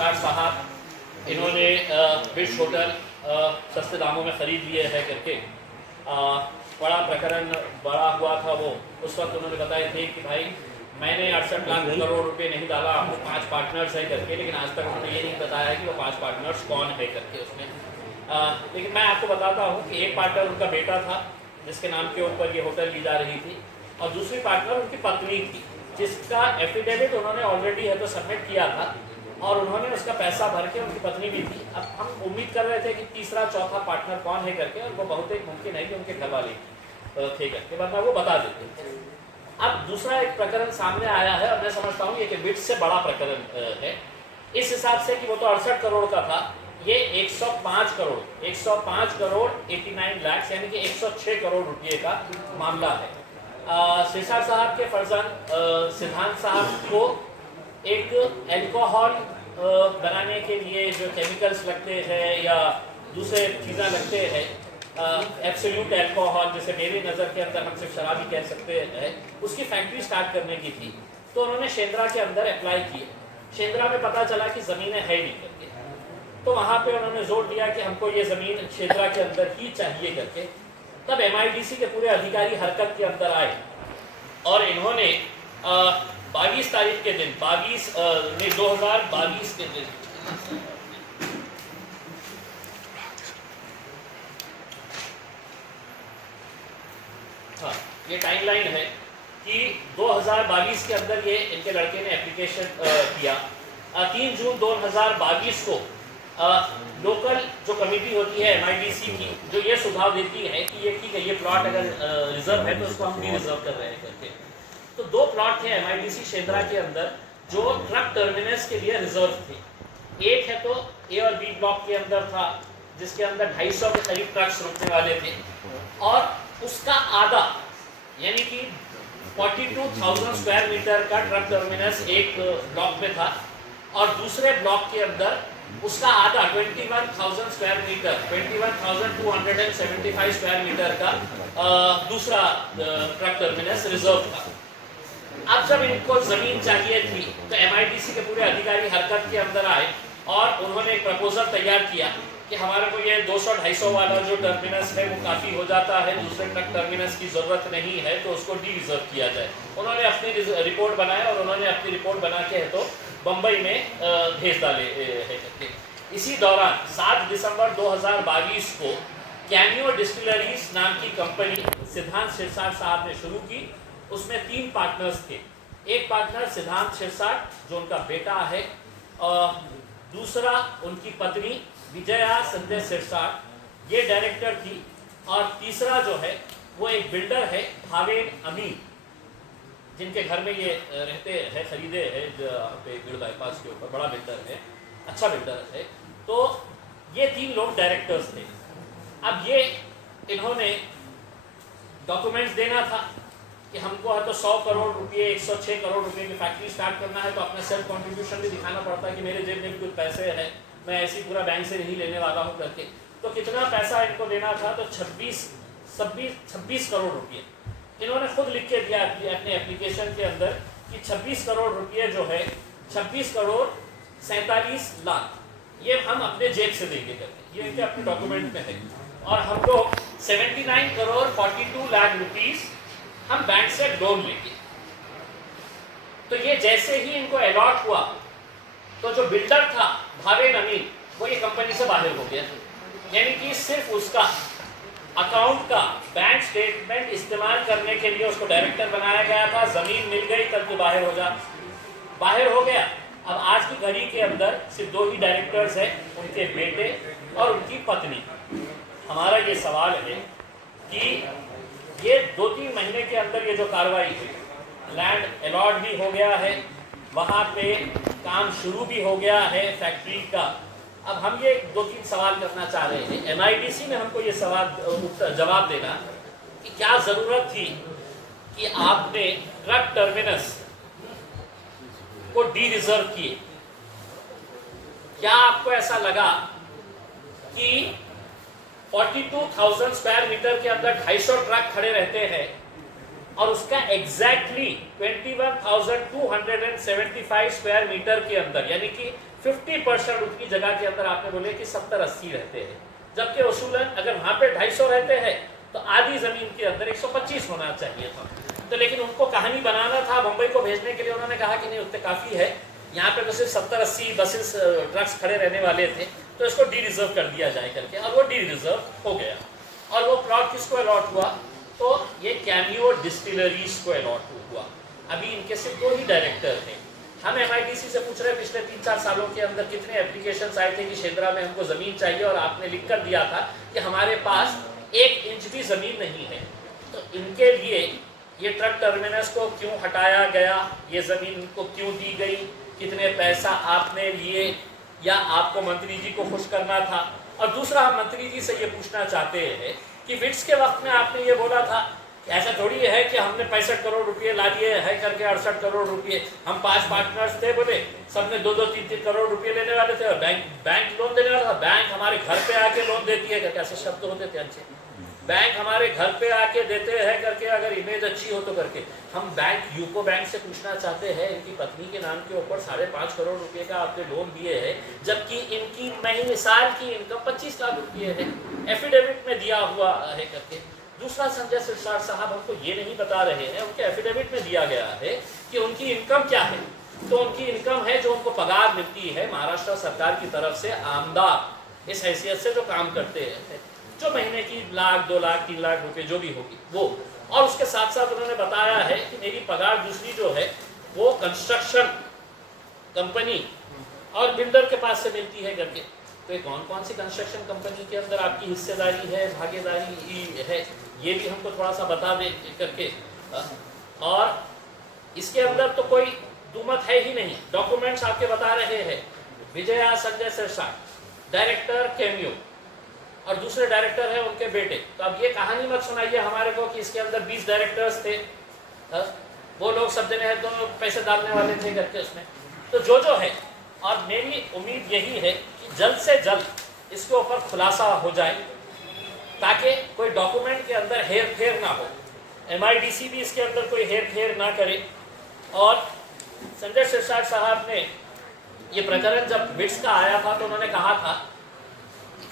सिरसाट साहब, इन्होंने बिश होटल सस्ते दामों में ख़रीद लिए है करके बड़ा प्रकरण बड़ा हुआ था। वो उस वक्त उन्होंने बताए थे कि भाई मैंने 68 लाख करोड़ रुपए नहीं डाला, आपको 5 पार्टनर्स है करके, लेकिन आज तक उन्होंने ये नहीं बताया कि वो 5 पार्टनर्स कौन है करके उसमें। लेकिन मैं आपको बताता हूँ कि एक पार्टनर उनका बेटा था जिसके नाम के ऊपर ये होटल ली जा रही थी, और दूसरी पार्टनर उनकी पत्नी थी जिसका एफिडेविट उन्होंने ऑलरेडी है तो सबमिट किया था, और उन्होंने उसका पैसा भर के, उनकी पत्नी भी थी। अब हम उम्मीद कर रहे थे कि तीसरा चौथा पार्टनर कौन है करके, और वो बहुत ही मुमकिन है कि उनके घर वाले थे करके, वरना वो बता देते। अब दूसरा एक प्रकरण सामने आया है, और मैं समझता हूँ ये कि बिट से बड़ा प्रकरण है इस हिसाब से कि वो तो 68 करोड़ का था, ये 105 करोड़ 89 लाख यानी कि 106 करोड़ रुपये का मामला है। सिरसाट साहब के फर्जंद सिद्धांत साहब को एक अल्कोहल बनाने के लिए जो केमिकल्स लगते हैं या दूसरे चीज़ें लगते हैं, एब्सोल्यूट अल्कोहल, जैसे मेरी नज़र के अंदर हम सिर्फ शराब ही कह सकते हैं, उसकी फैक्ट्री स्टार्ट करने की थी। तो उन्होंने शेंद्रा के अंदर अप्लाई किए। शेंद्रा में पता चला कि ज़मीनें है नहीं करके, तो वहाँ पे उन्होंने जोर दिया कि हमको ये ज़मीन शेंद्रा के अंदर ही चाहिए करके। तब MIDC के पूरे अधिकारी हरकत के अंदर आए और इन्होंने 22 तारीख के दिन 2022 के दिन हाँ, ये टाइमलाइन है कि 2022 के अंदर ये इनके लड़के ने एप्लीकेशन किया। 3 जून 2022 को लोकल जो कमेटी होती है MIDC की, जो ये सुझाव देती है कि ये ठीक है, ये प्लॉट अगर रिजर्व है तो उसको हम भी रिजर्व कर रहे हैं करके। तो 2 प्लॉट थे MIDC शेंद्रा के अंदर जो ट्रक टर्मिनस के लिए रिजर्व थे। एक है तो A और B ब्लॉक के अंदर था, जिसके अंदर 250 के करीब ट्रक्स रुकने वाले थे, और उसका आधा यानी कि 42,000 स्क्वायर मीटर का ट्रक टर्मिनस एक ब्लॉक में था, और दूसरे ब्लॉक के अंदर उसका आधा 21,000 स्क्वायर मीटर 21,275 स्क्वायर मीटर का दूसरा ट्रक टर्मिनस रिजर्व था। अब जब इनको जमीन चाहिए थी तो MIDC के पूरे अधिकारी हरकत के अंदर आए और उन्होंने एक प्रपोजल तैयार किया कि हमारे को ये 200-250 वाला जो टर्मिनस है वो काफ़ी हो जाता है, दूसरे ट्रक टर्मिनस की ज़रूरत नहीं है, तो उसको डी रिजर्व किया जाए। उन्होंने अपनी रिपोर्ट बनाया और उन्होंने अपनी रिपोर्ट बना के है तो बम्बई में भेज डाले है। इसी दौरान 7 दिसंबर 2022 को कैनियो डिस्टिलरीज नाम की कंपनी सिद्धांत सिरसाट साहब ने शुरू की। उसमें 3 पार्टनर्स थे। एक पार्टनर सिद्धांत सिरसाट जो उनका बेटा है, और दूसरा उनकी पत्नी विजया संजय सिरसाट, ये डायरेक्टर थी, और तीसरा जो है वो एक बिल्डर है भावेन अमीन, जिनके घर में ये रहते हैं, खरीदे हैं पे गिड़ बाईपास के ऊपर, बड़ा बिल्डर है, अच्छा बिल्डर है। तो ये 3 लोग डायरेक्टर्स थे। अब ये इन्होंने डॉक्यूमेंट्स देना था कि हमको है तो 100 करोड़ रुपये 106 करोड़ रुपये की फैक्ट्री स्टार्ट करना है, तो अपना सेल्फ कंट्रीब्यूशन भी दिखाना पड़ता है कि मेरे जेब में भी कुछ पैसे हैं, मैं ऐसी पूरा बैंक से नहीं लेने वाला हूँ करके। तो कितना पैसा इनको देना था, तो 26 करोड़ रुपये इन्होंने खुद लिख के दिया अपने एप्लीकेशन के अंदर कि 26 करोड़ रुपये जो है 26 करोड़ 47 लाख ये हम अपने जेब से देंगे करके, ये इनके अपने डॉक्यूमेंट में है। और हम लोग 79 करोड़ 42 लाख रुपीस हम बैंक से लोन लेंगे। तो ये जैसे ही इनको अलॉट हुआ तो जो बिल्डर था भावेन अमीन वो ये कंपनी से बाहर हो गया, यानी कि सिर्फ उसका अकाउंट का बैंक स्टेटमेंट इस्तेमाल करने के लिए उसको डायरेक्टर बनाया गया था। जमीन मिल गई तब तो बाहर हो गया। अब आज की घड़ी के अंदर सिर्फ 2 ही डायरेक्टर्स हैं, उनके बेटे और उनकी पत्नी। हमारा ये सवाल है कि ये 2-3 महीने के अंदर ये जो कार्रवाई हुई, लैंड अलॉट भी हो गया है, वहाँ पे काम शुरू भी हो गया है फैक्ट्री का। अब हम ये 2-3 सवाल करना चाह रहे हैं। MIDC ने हमको ये सवाल जवाब देना कि क्या ज़रूरत थी कि आपने ट्रक टर्मिनस को डी रिजर्व किए। क्या आपको ऐसा लगा कि 42,000 स्क्वायर मीटर के अंदर 250 ट्रक खड़े रहते हैं और उसका एग्जैक्टली 21,275 स्क्वायर मीटर के अंदर, यानी कि 50% उनकी जगह के अंदर आपने बोले कि 70-80 रहते हैं, जबकि उसूलन अगर वहाँ पे 250 रहते हैं तो आधी ज़मीन के अंदर 125 होना चाहिए था। तो लेकिन उनको कहानी बनाना था, मुंबई को भेजने के लिए उन्होंने कहा कि नहीं उतने काफ़ी है, यहाँ पे तो सिर्फ 70-80 बसेस ट्रक्स खड़े रहने वाले थे, तो इसको डी रिजर्व कर दिया जाए करके, और वो डी रिजर्व हो गया। और वो प्लॉट किसको अलॉट हुआ? तो ये कैमियो डिस्टिलरीज को अलॉट हुआ। अभी इनके सिर्फ 2 ही डायरेक्टर हैं। हम MIDC से पूछ रहे हैं पिछले 3-4 सालों के अंदर कितने एप्लीकेशंस आए थे कि शेंद्रा में हमको ज़मीन चाहिए, और आपने लिख कर दिया था कि हमारे पास 1 इंच भी ज़मीन नहीं है। तो इनके लिए ये ट्रक टर्मिनस को क्यों हटाया गया, ये ज़मीन को क्यों दी गई, कितने पैसा आपने लिए, या आपको मंत्री जी को खुश करना था? और दूसरा, हम मंत्री जी से ये पूछना चाहते हैं कि विट्स के वक्त में आपने ये बोला था कि ऐसा थोड़ी है कि हमने 65 करोड़ रुपये ला लिए है करके 68 करोड़ रुपये, हम 5 पार्टनर्स थे, बोले सबने 2-2, 3-3 करोड़ रुपये लेने वाले थे, और बैंक लोन देने वाला था, बैंक हमारे घर पे आके लोन देती है करके, ऐसे शब्द होते थे अच्छे, बैंक हमारे घर पे आके देते हैं करके, अगर इमेज अच्छी हो तो करके। हम बैंक, यूको बैंक से पूछना चाहते हैं, इनकी पत्नी के नाम के ऊपर 5.5 करोड़ रुपए का आपने लोन दिए है, जबकि इनकी महीने साल की इनकम 25 लाख रुपये है, एफिडेविट में दिया हुआ है करके। दूसरा, संजय सिरसाट साहब हमको ये नहीं बता रहे हैं, उनके एफिडेविट में दिया गया है कि उनकी इनकम क्या है। तो उनकी इनकम है जो उनको पगार मिलती है महाराष्ट्र सरकार की तरफ से, आमदार इस हैसियत से जो काम करते हैं, जो महीने की 1 लाख, 2 लाख, 3 लाख रुपए जो भी होगी वो। और उसके साथ साथ उन्होंने बताया है कि मेरी पगार दूसरी जो है वो कंस्ट्रक्शन कंपनी और बिल्डर के पास से मिलती है करके। तो ये कौन कौन सी कंस्ट्रक्शन कंपनी के अंदर आपकी हिस्सेदारी है, भागीदारी है, ये भी हमको थोड़ा सा बता दे करके। और इसके अंदर तो कोई दुमत है ही नहीं, डॉक्यूमेंट्स आपके बता रहे हैं, विजया संजय सिरसाट डायरेक्टर कैमियो, और दूसरे डायरेक्टर है उनके बेटे। तो अब ये कहानी मत सुनाइए हमारे को कि इसके अंदर 20 डायरेक्टर्स थे, वो लोग सब जने हैं तो पैसे डालने वाले थे करके उसमें। तो जो है, और मेरी उम्मीद यही है कि जल्द से जल्द इसके ऊपर खुलासा हो जाए, ताकि कोई डॉक्यूमेंट के अंदर हेर फेर ना हो, MIDC भी इसके अंदर कोई हेर फेर ना करे। और संजय सिरसाट साहब ने ये प्रकरण जब विट्स का आया था तो उन्होंने कहा था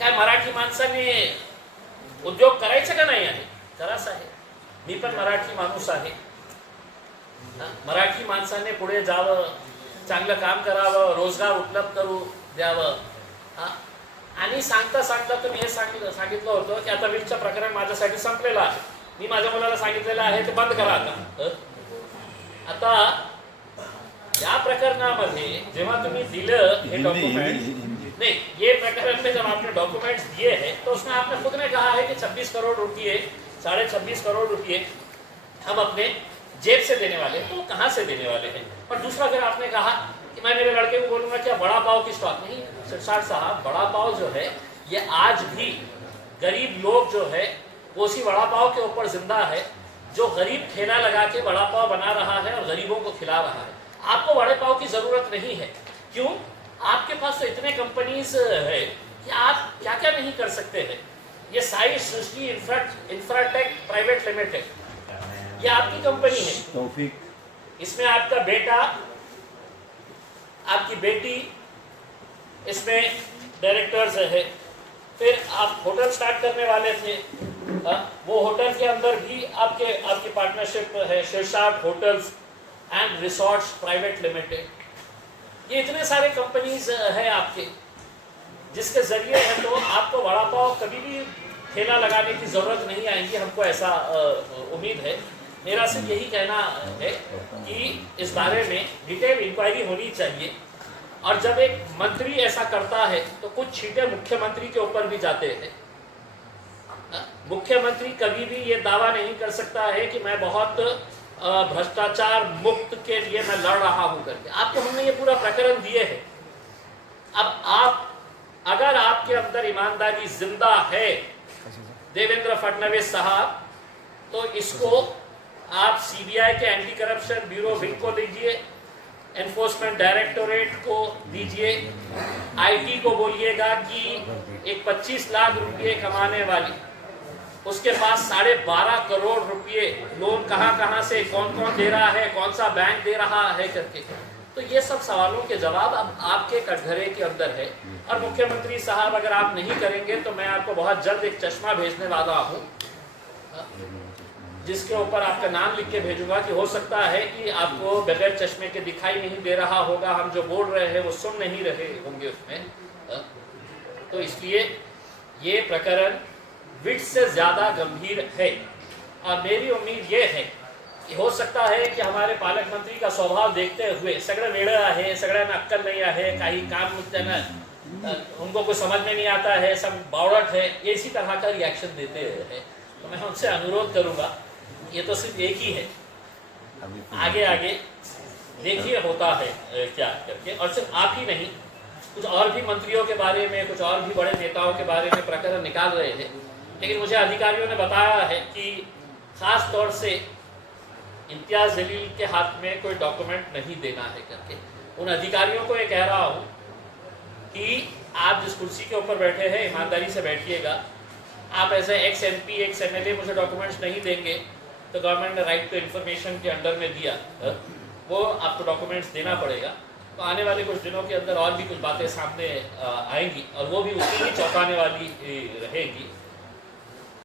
काय मराठी माणसाने उद्योग करायचा का नाही आहे? करायचा आहे, मी पण मराठी माणूस आहे, मराठी माणसाने पुढे जावं, चांगलं काम करावं, रोजगार उपलब्ध करू द्यावं। आणि सांगता सांगता तुम्ही हे सांगितलं होतं की आता विट्सचं प्रकरण माझ्यासाठी संपलेलं आहे, मी माझ्या मुलाला सांगितलेलं आहे ते बंद करा आता या प्रकरणामध्ये जेव्हा तुम्ही दिलं हे डॉक्युमेंट, नहीं, ये प्रकरण में जब आपने डॉक्यूमेंट्स दिए हैं तो उसमें आपने खुद ने कहा है कि 26 करोड़ रुपये, 26.5 करोड़ रुपये हम अपने जेब से देने वाले, तो कहाँ से देने वाले हैं? और दूसरा, फिर आपने कहा कि मैं मेरे लड़के को बोलूँगा क्या बड़ा पाव की स्टॉक नहीं। सिरसाट साहब, बड़ा पाव जो है ये आज भी गरीब लोग जो है वो उसी बड़ा पाव के ऊपर जिंदा है, जो गरीब ठेला लगा के बड़ा पाव बना रहा है और गरीबों को खिला रहा है। आपको बड़े पाव की ज़रूरत नहीं है, क्यों? आपके पास तो इतने कंपनीज है कि आप क्या क्या नहीं कर सकते हैं। ये साई सृष्टि इंफ्राटेक प्राइवेट लिमिटेड, ये आपकी कंपनी है, तौफीक, इसमें आपका बेटा, आपकी बेटी इसमें डायरेक्टर्स है। फिर आप होटल स्टार्ट करने वाले थे, वो होटल के अंदर भी आपकी पार्टनरशिप है, Sirsat hotels and resorts private limited. ये इतने सारे कंपनीज है आपके, जिसके जरिए है तो आपको वड़ा पाव कभी भी ठेला लगाने की ज़रूरत नहीं आएगी, हमको ऐसा उम्मीद है। मेरा सिर्फ यही कहना है कि इस बारे में डिटेल इंक्वायरी होनी चाहिए, और जब एक मंत्री ऐसा करता है तो कुछ छींटे मुख्यमंत्री के ऊपर भी जाते हैं। मुख्यमंत्री कभी भी ये दावा नहीं कर सकता है कि मैं बहुत भ्रष्टाचार मुक्त के लिए मैं लड़ रहा हूं करके। आपको हमने ये पूरा प्रकरण दिए है। अब आप, अगर आपके अंदर ईमानदारी जिंदा है देवेंद्र फडणवीस साहब, तो इसको आप CBI के एंटी करप्शन ब्यूरो विंग को दीजिए, एनफोर्समेंट डायरेक्टोरेट को दीजिए, IT को बोलिएगा कि एक 25 लाख रुपये कमाने वाली, उसके पास 12.5 करोड़ रुपये लोन कहाँ से कौन कौन दे रहा है, कौन सा बैंक दे रहा है करके। तो ये सब सवालों के जवाब अब आपके कटघरे के अंदर है। और मुख्यमंत्री साहब, अगर आप नहीं करेंगे तो मैं आपको बहुत जल्द एक चश्मा भेजने वाला हूँ, जिसके ऊपर आपका नाम लिख के भेजूंगा कि हो सकता है कि आपको बगैर चश्मे के दिखाई नहीं दे रहा होगा, हम जो बोल रहे हैं वो सुन नहीं रहे होंगे उसमें। तो इसलिए ये प्रकरण विट से ज़्यादा गंभीर है। और मेरी उम्मीद ये है कि हो सकता है कि हमारे पालक मंत्री का स्वभाव देखते हुए सगळं वेळं आहे, सगळ्यांना अक्कल नहीं आहे, काही काम त्यांना उनको कुछ समझ में नहीं आता है, सब बावड़ट है, ये इसी तरह का रिएक्शन देते हैं। तो मैं उनसे अनुरोध करूँगा, ये तो सिर्फ एक ही है, आगे आगे देखिए होता है क्या करके। और सिर्फ आप ही नहीं, कुछ और भी मंत्रियों के बारे में, कुछ और भी बड़े नेताओं के बारे में प्रकरण निकाल रहे हैं। लेकिन मुझे अधिकारियों ने बताया है कि खास तौर से इम्तियाज़ जलील के हाथ में कोई डॉक्यूमेंट नहीं देना है करके। उन अधिकारियों को ये कह रहा हूँ कि आप जिस कुर्सी के ऊपर बैठे हैं ईमानदारी से बैठिएगा। आप ऐसे एक्स MP एक्स MLA मुझे डॉक्यूमेंट्स नहीं देंगे तो गवर्नमेंट ने राइट टू इन्फॉर्मेशन के अंडर में दिया, वो आपको डॉक्यूमेंट्स देना पड़ेगा। तो आने वाले कुछ दिनों के अंदर और भी कुछ बातें सामने आएंगी और वो भी उतनी ही चौंकाने वाली रहेगी।